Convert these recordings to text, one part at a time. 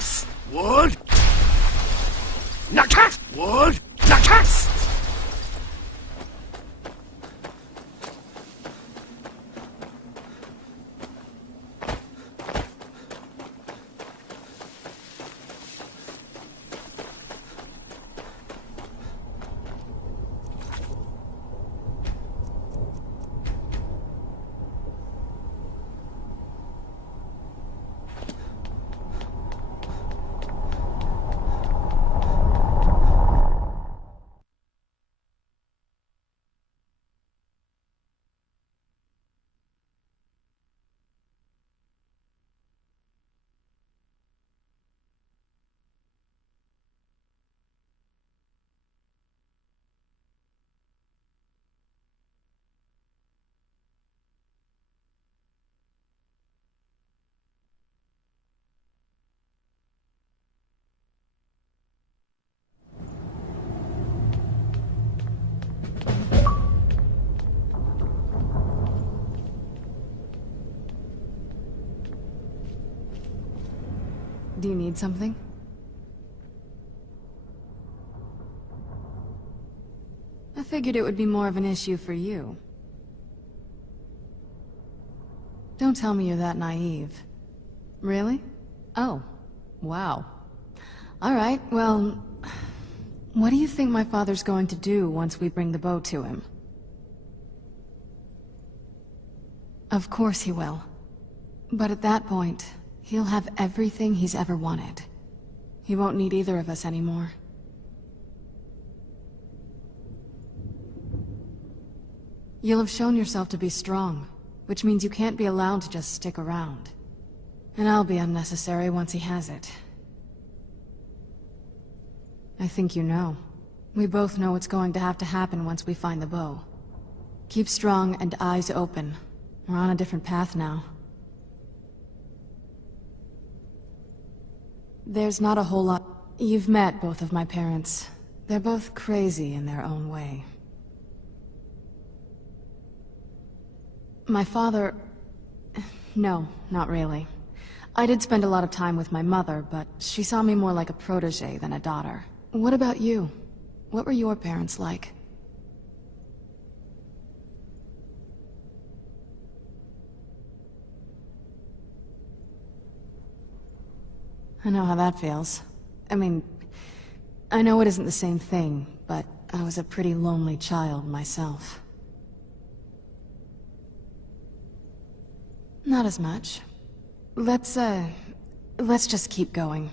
Nakas! Wood! Nakas! Wood! Nakas! Do you need something? I figured it would be more of an issue for you. Don't tell me you're that naive. Really? Oh. Wow. Alright, well... What do you think my father's going to do once we bring the bow to him? Of course he will. But at that point, he'll have everything he's ever wanted. He won't need either of us anymore. You'll have shown yourself to be strong, which means you can't be allowed to just stick around. And I'll be unnecessary once he has it. I think you know. We both know what's going to have to happen once we find the bow. Keep strong and eyes open. We're on a different path now. There's not a whole lot... You've met both of my parents. They're both crazy in their own way. My father... No, not really. I did spend a lot of time with my mother, but she saw me more like a protege than a daughter. What about you? What were your parents like? I know how that feels. I mean, I know it isn't the same thing, but I was a pretty lonely child myself. Not as much. Let's just keep going.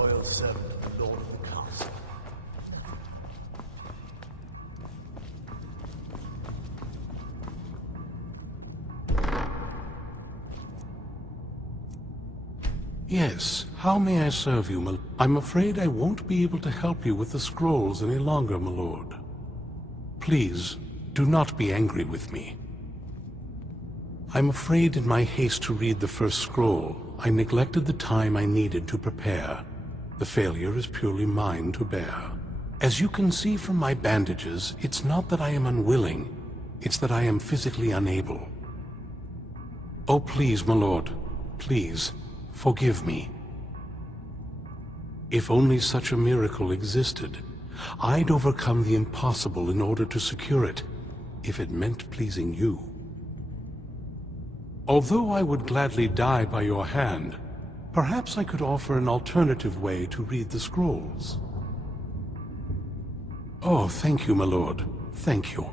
loyal servant of the Lord of the Castle. Yes, how may I serve you, I'm afraid I won't be able to help you with the scrolls any longer, my lord. Please, do not be angry with me. I'm afraid in my haste to read the first scroll, I neglected the time I needed to prepare. The failure is purely mine to bear. As you can see from my bandages, it's not that I am unwilling, it's that I am physically unable. Oh, please, my lord, please. Forgive me. If only such a miracle existed, I'd overcome the impossible in order to secure it, if it meant pleasing you. Although I would gladly die by your hand, perhaps I could offer an alternative way to read the scrolls. Oh, thank you, my lord. Thank you.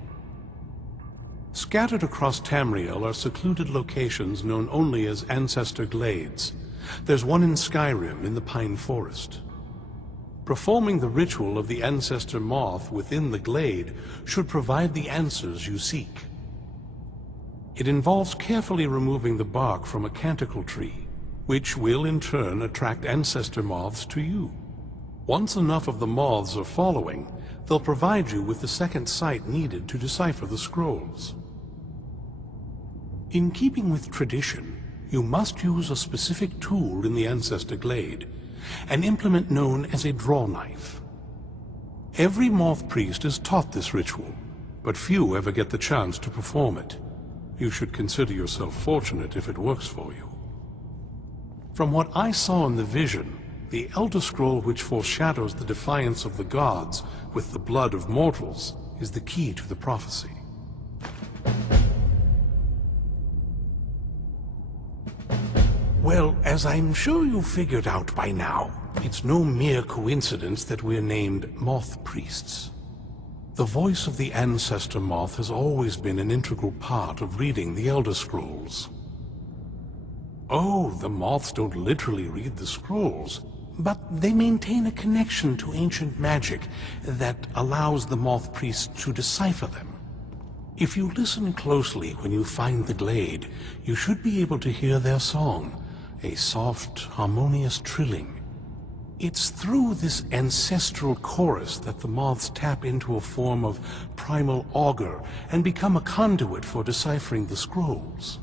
Scattered across Tamriel are secluded locations known only as Ancestor Glades. There's one in Skyrim in the Pine Forest. Performing the ritual of the Ancestor Moth within the glade should provide the answers you seek. It involves carefully removing the bark from a canticle tree, which will in turn attract Ancestor Moths to you. Once enough of the moths are following, they'll provide you with the second sight needed to decipher the scrolls. In keeping with tradition, you must use a specific tool in the Ancestor Glade, an implement known as a draw knife. Every moth priest is taught this ritual, but few ever get the chance to perform it. You should consider yourself fortunate if it works for you. From what I saw in the vision, the Elder Scroll which foreshadows the defiance of the gods with the blood of mortals is the key to the prophecy. Well, as I'm sure you've figured out by now, it's no mere coincidence that we're named Moth Priests. The voice of the Ancestor Moth has always been an integral part of reading the Elder Scrolls. Oh, the Moths don't literally read the scrolls, but they maintain a connection to ancient magic that allows the Moth Priests to decipher them. If you listen closely when you find the glade, you should be able to hear their song, a soft, harmonious trilling. It's through this ancestral chorus that the moths tap into a form of primal augur and become a conduit for deciphering the scrolls.